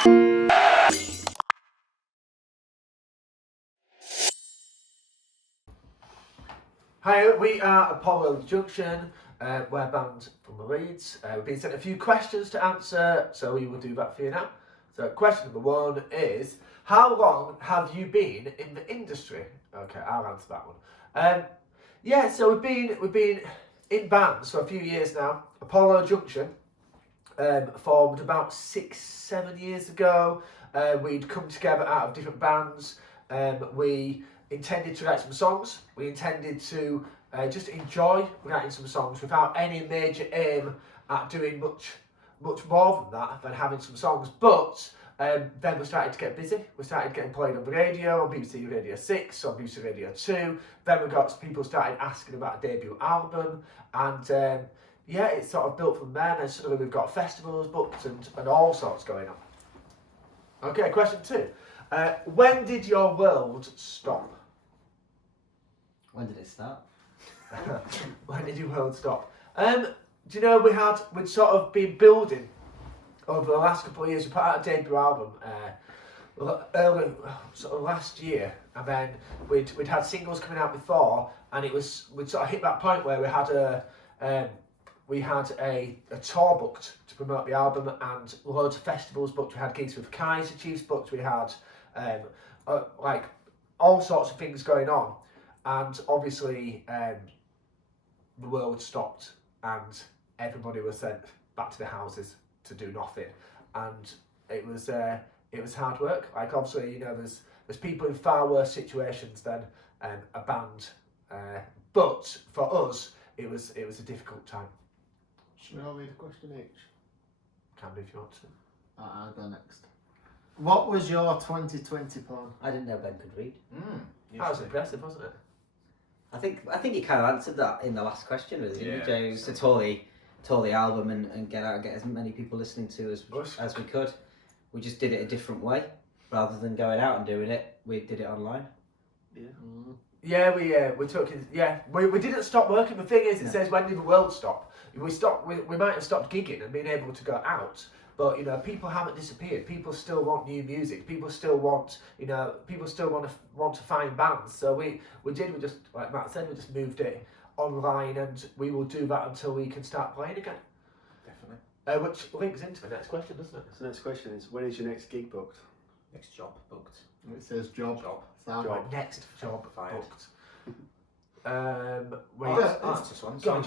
Hi, we are Apollo Junction. We're a band from the Leeds. We've been sent a few questions to answer, so we will do that for you now. So question number one is, how long have you been in the industry? Okay, I'll answer that one. Yeah, so we've been in bands for a few years now. Apollo Junction formed about 6-7 years ago. We'd come together out of different bands. We intended to write some songs. We intended to just enjoy writing some songs without any major aim at doing much more than that, than having some songs. But then we started to get busy. We started getting played on the radio, on BBC Radio 6, on BBC Radio 2. Then people started asking about a debut album, and yeah, it sort of built from there. And suddenly we've got festivals booked and all sorts going on. Okay, question two. When did your world stop? When did it start? When did your world stop? Do you know, we'd sort of been building over the last couple of years. We put out a debut album early, sort of last year, and then we'd had singles coming out before, and we'd sort of hit that point where we had a tour booked to promote the album, and loads of festivals booked. We had gigs with Kaiser Chiefs booked. We had like all sorts of things going on, and obviously the world stopped, and everybody was sent back to their houses to do nothing, and it was hard work. Like, obviously, you know, there's people in far worse situations than a band, but for us it was a difficult time. Should we all read a question each? Can do if you want to. I'll go next. What was your 2020 plan? I didn't know Ben could read. That was impressive, wasn't it? I think you kind of answered that in the last question, really, didn't you, James? To tour the album and get out and get as many people listening to as we could. We just did it a different way. Rather than going out and doing it, we did it online. Yeah. Yeah, we took it. Yeah, we didn't stop working. The thing is, it says, when did the world stop? We might have stopped gigging and being able to go out, but you know, people haven't disappeared. People still want new music. People still want, you know, want to find bands. So we just, like Matt said, we just moved it online, and we will do that until we can start playing again. Definitely. Which links into the next question, doesn't it? So the next question is, when is your next gig booked? Next job booked. It says job. Next job Fired. booked. That's this one. So we've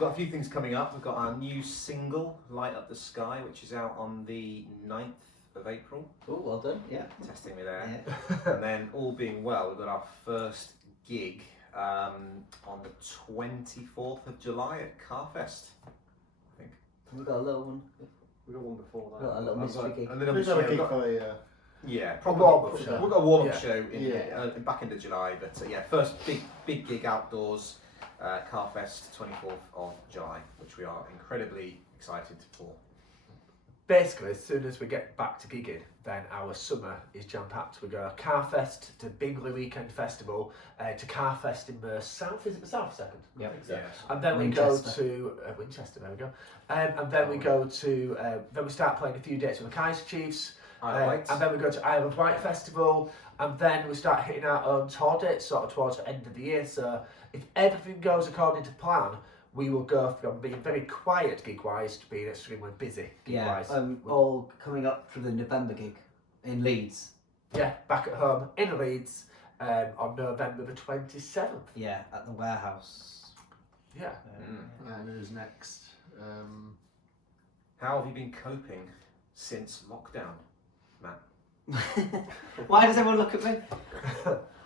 got a few things coming up. We've got our new single, Light Up the Sky, which is out on the 9th of April. Oh, well done, yeah. Testing me there. Yeah. And then, all being well, we've got our first gig on the 24th of July at Carfest, I think. We've got a little one. We got one before that. Got a little mystery gig. A little We've got a gig show. for Yeah, warm-up probably. show. We've got a warm-up Yeah. show in Yeah. back into July, but yeah, first big gig outdoors, Carfest, 24th of July, which we are incredibly excited for. Basically, as soon as we get back to gigging, then our summer is jam-packed. We go Carfest to Bingley Weekend Festival, to Carfest in the south. Is it the south second? Yep. I think so. Yes. And then Winchester. we go to Winchester. There we go. And then we go to. Then we start playing a few dates with the Kaiser Chiefs. Highlights. And then we go to Isle of Wight Festival, and then we start hitting our own tour dates sort of towards the end of the year. So if everything goes according to plan, we will go from being very quiet gig-wise to being extremely busy Yeah, gig-wise. all coming up for the November gig in Leeds. Yeah, back at home in Leeds on November the 27th. Yeah, at the warehouse. Yeah. And who's next? How have you been coping since lockdown, Matt? Why does everyone look at me?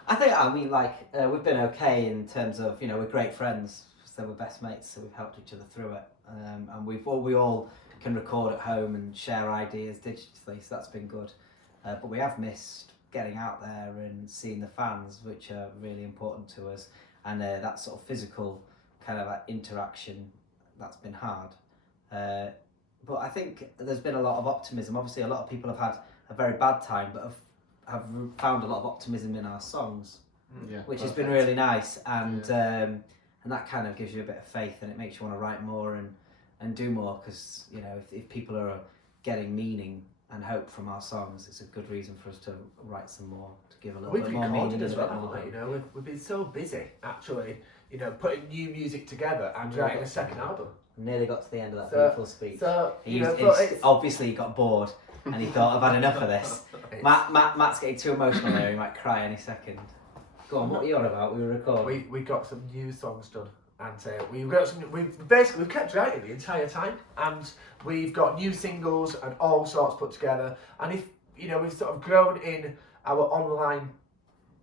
I mean, we've been okay in terms of, you know, we're great friends, so we're best mates, so we've helped each other through it, and we all can record at home and share ideas digitally, so that's been good. But we have missed getting out there and seeing the fans, which are really important to us, and that sort of physical kind of interaction, that's been hard. But I think there's been a lot of optimism. Obviously, a lot of people have had a very bad time, but have found a lot of optimism in our songs, which has been really nice, and that kind of gives you a bit of faith, and it makes you want to write more and do more, because, you know, if people are getting meaning and hope from our songs, it's a good reason for us to write some more, to give a little We've bit more meaning recorded and as a well, bit more haven't we? hope. You know, we've been so busy actually, you know, putting new music together and writing a second album. Nearly got to the end of that So- beautiful speech. So, He you know, used- but he's- it's, obviously he got bored and he thought, I've had enough of this. it's- Matt's getting too emotional there, he might cry any second. Go on, what are you on about? We were recording. we got some new songs done, and we've kept writing the entire time, and we've got new singles and all sorts put together. And if you know, we've sort of grown in our online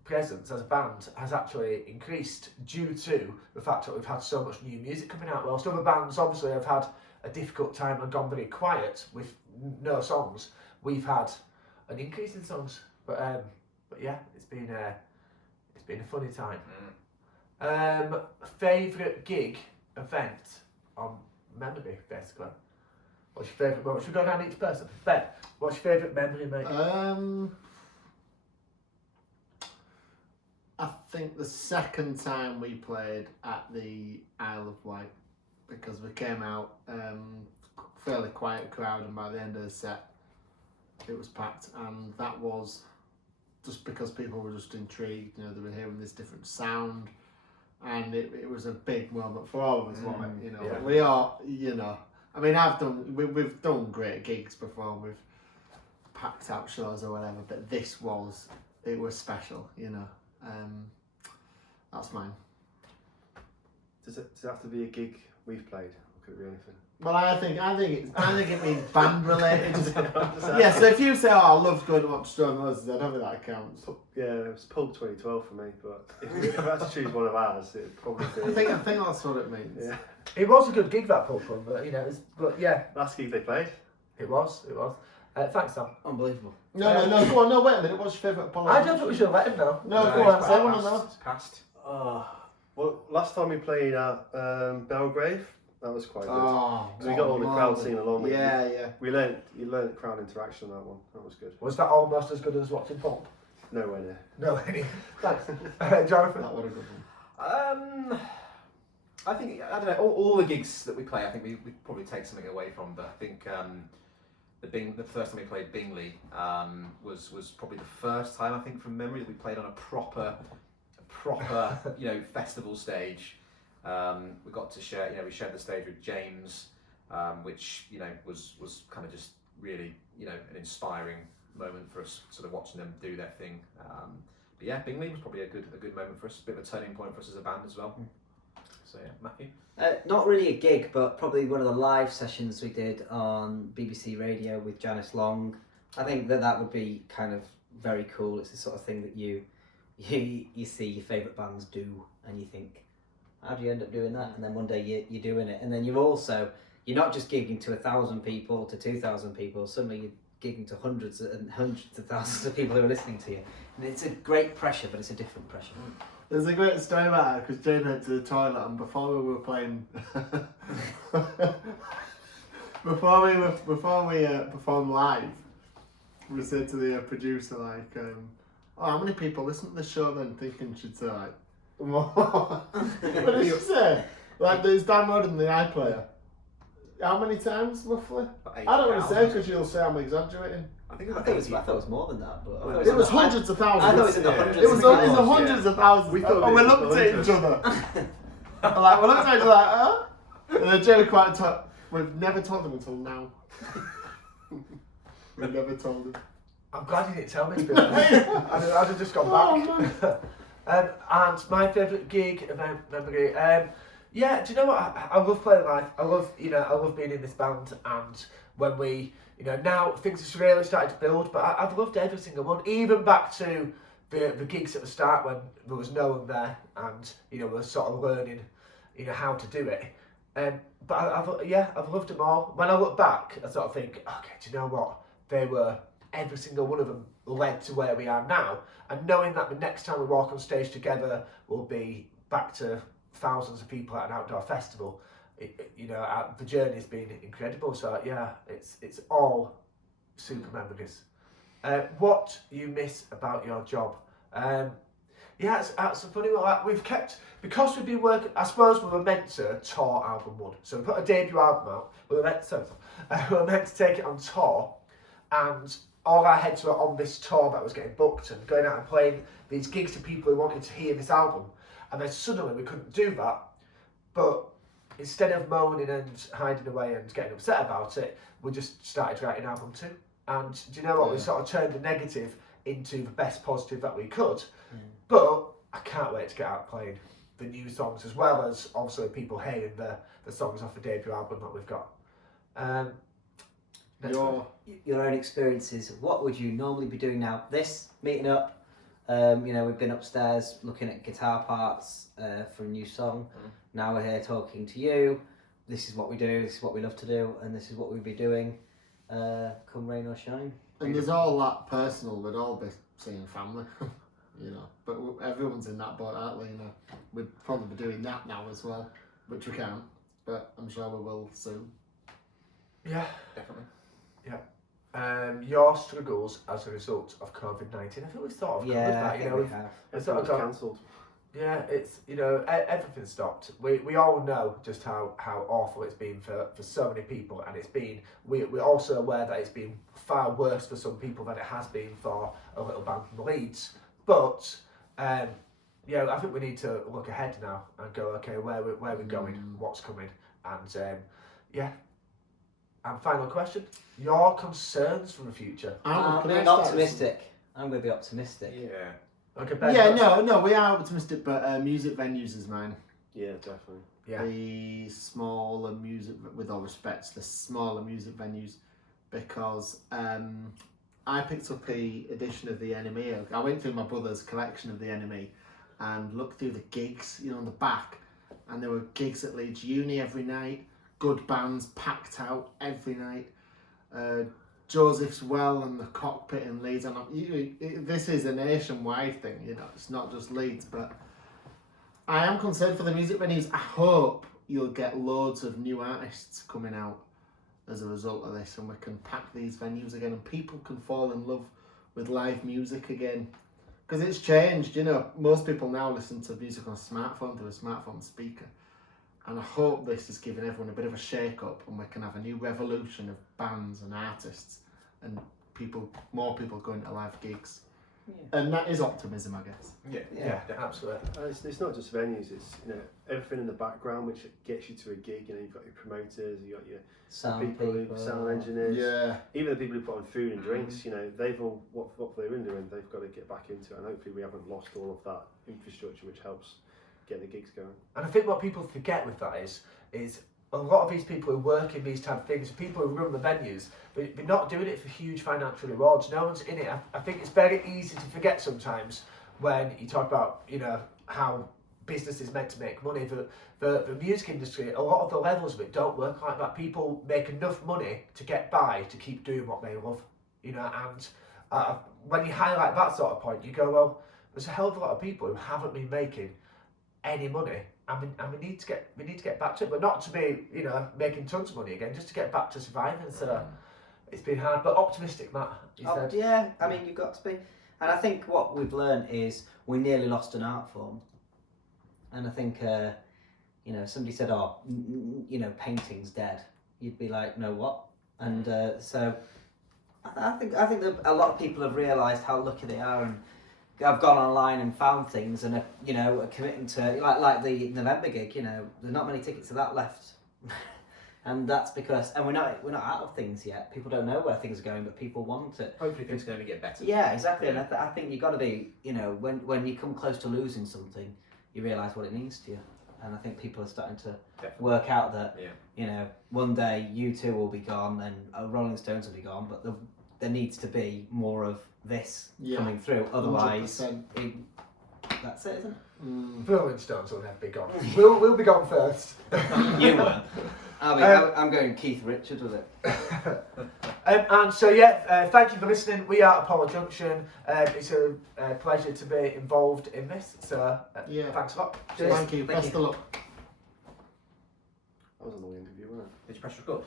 presence as a band has actually increased due to the fact that we've had so much new music coming out. Whilst other bands obviously have had a difficult time and gone very quiet with no songs, we've had an increase in songs. But yeah, it's been a funny time. Favourite gig event on memory, basically. What's your favourite moment? Should we go down each person? Ben, what's your favourite memory, mate? I think the second time we played at the Isle of Wight, because we came out fairly quiet crowd, and by the end of the set it was packed, and that was just because people were just intrigued. You know, they were hearing this different sound, and it was a big moment for all of us. Wasn't it? You know, Yeah. we are. You know, I mean, we've done great gigs before with packed out shows or whatever, but it was special. You know, that's mine. Does it have to be a gig we've played, or could it be anything? Well, I think it means band related. Yeah, so if you say, "Oh, I love going to watch Stone Roses," I don't think that counts. Yeah, it was Pulp 2012 for me, but if I had to choose one of ours, it'd probably be. I think that's what it means. Yeah, It was a good gig, that Pulp one, but you know, but yeah, last gig they played. it was. Thanks, Sam. Unbelievable. No, go on. No, wait a minute. What's your favourite apology? I don't think we should let him know. No, No, go on. it's I want to know. It's past. Well, last time we played at Belgrave, that was quite good. Oh, So we got all the crowd singing along with Yeah, you. yeah. You learnt crowd interaction on that one. That was good. Was that almost as good as watching Pulp? Nowhere near. No, any. Thanks. Jonathan? That was a good one. I think, I don't know, all the gigs that we play, I think we probably take something away from, but I think the first time we played Bingley was probably the first time, I think, from memory, that we played on a proper you know, festival stage. We got to share, you know, we shared the stage with James, which, you know, was kind of just really, you know, an inspiring moment for us, sort of watching them do their thing. But yeah, Bingley was probably a good moment for us, a bit of a turning point for us as a band as well. So yeah, Matthew? Not really a gig, but probably one of the live sessions we did on BBC Radio with Janice Long. I think that would be kind of very cool. It's the sort of thing that you see your favourite bands do, and you think, how do you end up doing that? And then one day you're doing it, and then you're not just gigging to 1,000 people, to 2,000 people. Suddenly you're gigging to hundreds and hundreds of thousands of people who are listening to you. And it's a great pressure, but it's a different pressure. There's a great story about it because Jane went to the toilet, and before we were playing, before we performed live, we said to the producer like, "Oh, how many people listen to the show?" Then thinking she'd say like, "More." What did she say? Like, there's downloading the iPlayer. How many times roughly? I don't want to say because you'll say I'm exaggerating. I think I thought it was more than that, but It was hundreds of thousands. I thought it was in the hundreds. It was of in the thousands. hundreds of thousands. We thought And we it was looked at hundreds. each other. Like, we looked at each other like, huh? And then Jamie quite told, we've never told him until now. We've never told him. I'm glad you didn't tell me, to be honest. I'd have just gone back. And my favourite gig event memory. Yeah, do you know what? I love playing live. I love being in this band, and when we, you know, now things have really started to build, but I've loved every single one, even back to the gigs at the start when there was no one there, and, you know, we're sort of learning, you know, how to do it. But I've loved them all. When I look back, I sort of think, okay, do you know what? Every single one of them led to where we are now, and knowing that the next time we walk on stage together will be back to thousands of people at an outdoor festival, the journey's been incredible. So yeah, it's all super memories. What you miss about your job? Yeah, it's a funny one. Like, we've kept, because we've been working, I suppose we were meant to tour album one. So we put a debut album out, we were meant to take it on tour, and all our heads were on this tour that was getting booked and going out and playing these gigs to people who wanted to hear this album. And then suddenly we couldn't do that. But instead of moaning and hiding away and getting upset about it, we just started writing album 2. And do you know what? We sort of turned the negative into the best positive that we could. But I can't wait to get out playing the new songs, as well as also people hearing the songs off the debut album that we've got. Your own experiences. What would you normally be doing now? This, meeting up. We've been upstairs looking at guitar parts for a new song. Now we're here talking to you. This is what we do. This is what we love to do, and this is what we'll be doing. Come rain or shine. And there's all that personal. We'd all be seeing family, But everyone's in that boat, aren't we? We'd probably be doing that now as well, which we can't. But I'm sure we will soon. Yeah, Definitely. yeah. Your struggles as a result of COVID-19. I think we've sort of covered that. We have. We've sort of Everything's got, cancelled. yeah, it's everything stopped. We all know just how awful it's been for so many people, and it's been we're also aware that it's been far worse for some people than it has been for a little band from Leeds. But I think we need to look ahead now and go, okay, where we're going, what's coming, and And final question: your concerns for the future? I'm being optimistic. I'm going to be optimistic. Yeah. Okay, Ben, Yeah, no, we are optimistic, but music venues is mine. Yeah, definitely. Yeah. The smaller music, with all respect, the smaller music venues, because I picked up a edition of the Enemy. I went through my brother's collection of the Enemy and looked through the gigs, on the back, and there were gigs at Leeds Uni every night, good bands packed out every night. Joseph's Well and the Cockpit in Leeds, and this is a nationwide thing, it's not just Leeds, but I am concerned for the music venues. I hope you'll get loads of new artists coming out as a result of this, and we can pack these venues again, and people can fall in love with live music again, because it's changed. Most people now listen to music on a smartphone through a smartphone speaker, and I hope this is giving everyone a bit of a shake up, and we can have a new revolution of bands and artists, and more people going to live gigs. Yeah. And that is optimism, I guess. Yeah, absolutely. It's not just venues. It's everything in the background which gets you to a gig. You've got your promoters, you got your Sound people, sound engineers. Yeah. Even the people who put on food and drinks. They've all what they're in doing. They've got to get back into it, and hopefully we haven't lost all of that infrastructure which helps get the gigs going. And I think what people forget with that is a lot of these people who work in these type of things, people who run the venues, they're not doing it for huge financial rewards. No one's in it. I think it's very easy to forget sometimes when you talk about, how business is meant to make money. The music industry, a lot of the levels of it don't work like that. People make enough money to get by to keep doing what they love, and when you highlight that sort of point, you go, well, there's a hell of a lot of people who haven't been making any money. And we need to get back to it, but not to be, making tons of money again, just to get back to surviving. So it's been hard, but optimistic, Matt. You said. Yeah, I mean, you've got to be. And I think what we've learned is we nearly lost an art form. And I think, somebody said, painting's dead. You'd be like, no, what? And so I think that a lot of people have realised how lucky they are, and I've gone online and found things, and are committing to like the November gig. There's not many tickets to that left, and that's because we're not out of things yet. People don't know where things are going, but people want it. Hopefully things can only get better. Yeah, exactly. And I think you've got to be, when you come close to losing something, you realise what it means to you. And I think people are starting to work out that one day U2 will be gone and Rolling Stones will be gone, but there needs to be more of this coming through. Otherwise, that's it, isn't it? Rolling Stones will never be gone. We'll be gone first. You will. I'm going Keith Richards with it. And so thank you for listening. We are Apollo Junction. It's a pleasure to be involved in this. So thanks a lot. Thank you. Best of luck. That was a long interview, wasn't it? Did you press record?